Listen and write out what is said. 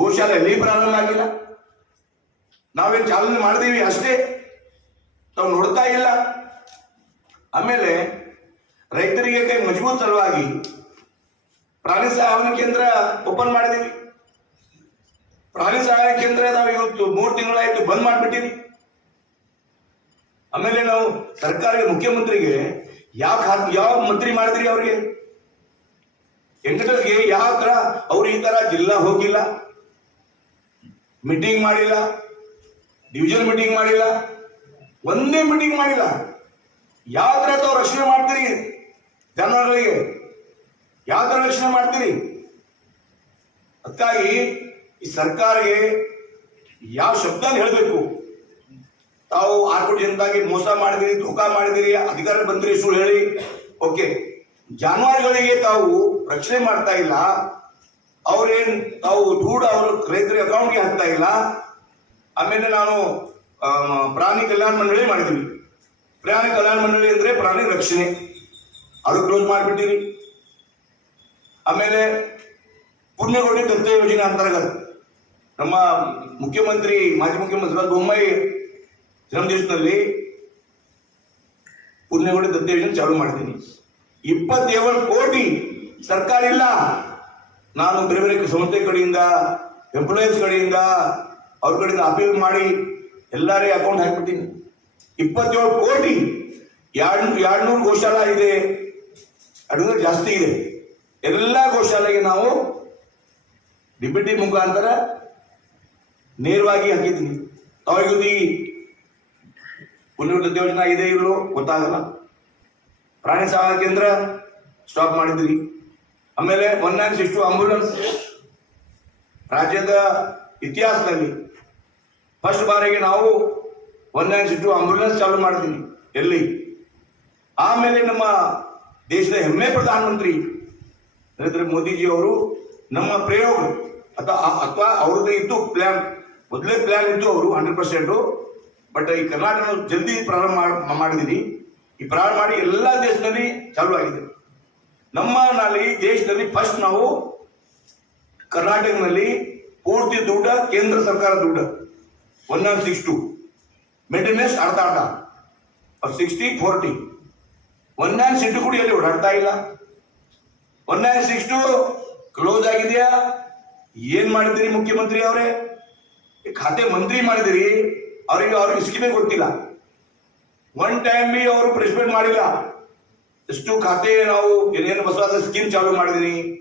ಗೋಶಾಲೆ ಎಲ್ಲಿ ಪ್ರಾರಂಭ ಆಗಿಲ್ಲ? ನಾವೇನು ಚಾಲನೆ ಮಾಡಿದೀವಿ ಅಷ್ಟೇ? ತಾವು ನೋಡ್ತಾ ಇಲ್ಲ? ಆಮೇಲೆ ರೈತರಿಗೆ ಕೈ ಮಜಬೂತ್ ಸಲುವಾಗಿ ಪ್ರಾಣಿ ಸಹಾಯವಾಣಿ ಕೇಂದ್ರ ಓಪನ್ ಮಾಡಿದೀವಿ. ಪ್ರಾಣಿ ಸಹಾಯ ಕೇಂದ್ರ ನಾವು ಇವತ್ತು ಮೂರು ತಿಂಗಳಾಯ್ತು ಬಂದ್ ಮಾಡಿಬಿಟ್ಟಿವಿ. ಆಮೇಲೆ ನಾವು ಸರ್ಕಾರ ಮುಖ್ಯಮಂತ್ರಿಗೆ ಯಾವ ಯಾವ ಮಂತ್ರಿ ಮಾಡಿದ್ರಿ ಅವ್ರಿಗೆ? ವೆಂಕಟೇಶ್ಗೆ ಯಾವ ತರ ಅವ್ರು ಈ ತರ ಜಿಲ್ಲಾ ಹೋಗಿಲ್ಲ? ಮೀಟಿಂಗ್ ಮಾಡಿಲ್ಲ ಡಿವಿಷನ್ ಮೀಟಿಂಗ್ ಮಾಡಿಲ್ಲ, ಒಂದೇ ಮೀಟಿಂಗ್ ಮಾಡಿಲ್ಲ. ಯಾವ ಥರ ರಕ್ಷಣೆ ಮಾಡ್ತೀರಿ? ಜನಗಳಿಗೆ ಯಾವ ರಕ್ಷಣೆ ಮಾಡ್ತೀರಿ? ಅದಕ್ಕಾಗಿ ಈ ಸರ್ಕಾರಕ್ಕೆ ಯಾವ ಶಬ್ದ ಹೇಳಬೇಕು. ತಾವು ಆರು ಕೋಟಿ ಜನತಾಗಿ ಮೋಸ ಮಾಡಿದಿರಿ ಧೋಕಾ ಮಾಡಿದಿರಿ ಅಧಿಕಾರ ಬಂದ್ರಿ ಸುಳ್ಳು ಹೇಳಿ. ಓಕೆ ಜಾನುವಾರುಗಳಿಗೆ ತಾವು ರಕ್ಷಣೆ ಮಾಡ್ತಾ ಇಲ್ಲ. ಅವ್ರೇನ್ ತಾವು ದುಡ್ಡು ಅವರು ರೈತರ ಅಕೌಂಟ್ಗೆ ಹಾಕ್ತಾ ಇಲ್ಲ. ಆಮೇಲೆ ನಾನು ಪ್ರಾಣಿ ಕಲ್ಯಾಣ ಮಂಡಳಿ ಮಾಡಿದ್ವಿ ಪ್ರಾಣಿ ಕಲ್ಯಾಣ ಮಂಡಳಿ ಅಂದ್ರೆ ಪ್ರಾಣಿ ರಕ್ಷಣೆ. ಅದು ಕ್ಲೋಸ್ ಮಾಡಿಬಿಟ್ಟಿರಿ ಆಮೇಲೆ ಪುಣ್ಯಗೋಡಿ ದತ್ತ ಯೋಜನೆ ಅಂತರ್ಗತ. ನಮ್ಮ ಮುಖ್ಯಮಂತ್ರಿ, ಮಾಜಿ ಮುಖ್ಯಮಂತ್ರಿ ಬೊಮ್ಮಾಯಿ ಜನ್ಮದಿವಸದಲ್ಲಿ ಪುಣ್ಯಗೋಡಿ ದತ್ತ ಯೋಜನೆ ಚಾಲೂ ಮಾಡ್ತೀನಿ. ಇಪ್ಪತ್ತೇಳು ಕೋಟಿ ಸರ್ಕಾರ ಇಲ್ಲ. ನಾನು ಬೇರೆ ಬೇರೆ ಸಂಸ್ಥೆ ಕಡೆಯಿಂದ ಎಂಪ್ಲಾಯೀಸ್ ಕಡೆಯಿಂದ, ಅವ್ರ ಕಡೆಯಿಂದ ಅಪೀಲ್ ಮಾಡಿ ಎಲ್ಲರಿಗೆ ಅಕೌಂಟ್ ಹಾಕ್ಬಿಟ್ಟಿನಿ. ಇಪ್ಪತ್ತೇಳು ಕೋಟಿ, ಎರಡು, ಎರಡ್ನೂರು ಗೋಶಾಲ ಇದೆ. ಅಡುಗೆ ಜಾಸ್ತಿ ಇದೆ. ಎಲ್ಲ ಗೋಶಾಲೆಗೆ ನಾವು ಡಿಬಿಟಿ ಮುಖಾಂತರ ನೇರವಾಗಿ ಹಾಕಿದ್ದೀನಿ. ತಾವಿಗೂ ಈ ಪುನರ್ವೃದ್ಧಿ ಯೋಜನಾ ಇದೆ ಇಲ್ಲೋ ಗೊತ್ತಾಗಲ್ಲ. ಪ್ರಾಣಿ ಸಹಾಯ ಕೇಂದ್ರ ಸ್ಟಾಪ್ ಮಾಡಿದ್ರಿ. ಆಮೇಲೆ one nine six two ambulance ರಾಜ್ಯದ ಇತಿಹಾಸದಲ್ಲಿ ಫಸ್ಟ್ ಬಾರಿಗೆ ನಾವು one nine six two ambulance ಚಾಲೂ ಮಾಡಿದ್ವಿ, ಎಲ್ಲಿ? ಆಮೇಲೆ ನಮ್ಮ ದೇಶದ ಹೆಮ್ಮೆ ಪ್ರಧಾನಮಂತ್ರಿ ನರೇಂದ್ರ ಮೋದಿಜಿ ಅವರು ನಮ್ಮ ಪ್ರಯೋಗ ಅಥವಾ ಅಥವಾ ಅವ್ರದ್ದು ಇತ್ತು ಪ್ಲಾನ್ ಮೊದಲೇ ಪ್ಲಾನ್ ಇತ್ತು ಅವರು ಹಂಡ್ರೆಡ್ ಪರ್ಸೆಂಟು ಬಟ್ ಈ ಕರ್ನಾಟಕ ಜಲ್ದಿ ಪ್ರಾರಂಭ ಮಾಡ್- ಮಾಡಿದೀನಿ. ಈ ಪ್ರಾರಂಭ ಮಾಡಿ ಎಲ್ಲ ದೇಶದಲ್ಲಿ ಚಾಲೂ ಆಗಿದೆ. ನಮ್ಮ ನಾಲಿ ದೇಶದಲ್ಲಿ ಫಸ್ಟ್ ನಾವು ಕರ್ನಾಟಕದಲ್ಲಿ ಪೂರ್ತಿ ದುಡ್ಡ ಕೇಂದ್ರ ಸರ್ಕಾರ ದುಡ್ಡ. One nought six two maintenance ಅರ್ಧ. ಅರ್ಧ sixty forty one nine six ಕೂಡ ಎಲ್ಲಿ ಓಡಾಡ್ತಾ ಇಲ್ಲ. One nine six two close ಆಗಿದೆಯಾ? ಏನ್ ಮಾಡಿದಿರಿ ಮುಖ್ಯಮಂತ್ರಿ ಅವರೇ? ಖಾತೆ ಮಂತ್ರಿ ಮಾಡಿದಿರಿ ಅವರಿಗೆ ಅವ್ರಿಗೆ ಸ್ಕೀಮೇ ಗೊತ್ತಿಲ್ಲ ಒನ್ ಟೈಮ್ ಬಿ ಅವರು ಪ್ರೆಸ್ಪೆಂಟ್ ಮಾಡಿಲ್ಲ. ಎಷ್ಟು ಖಾತೆ ನಾವು ಏನೇನು ಬಸವಾದ ಸ್ಕೀಮ್ ಚಾಲೂ ಮಾಡಿದಿರಿ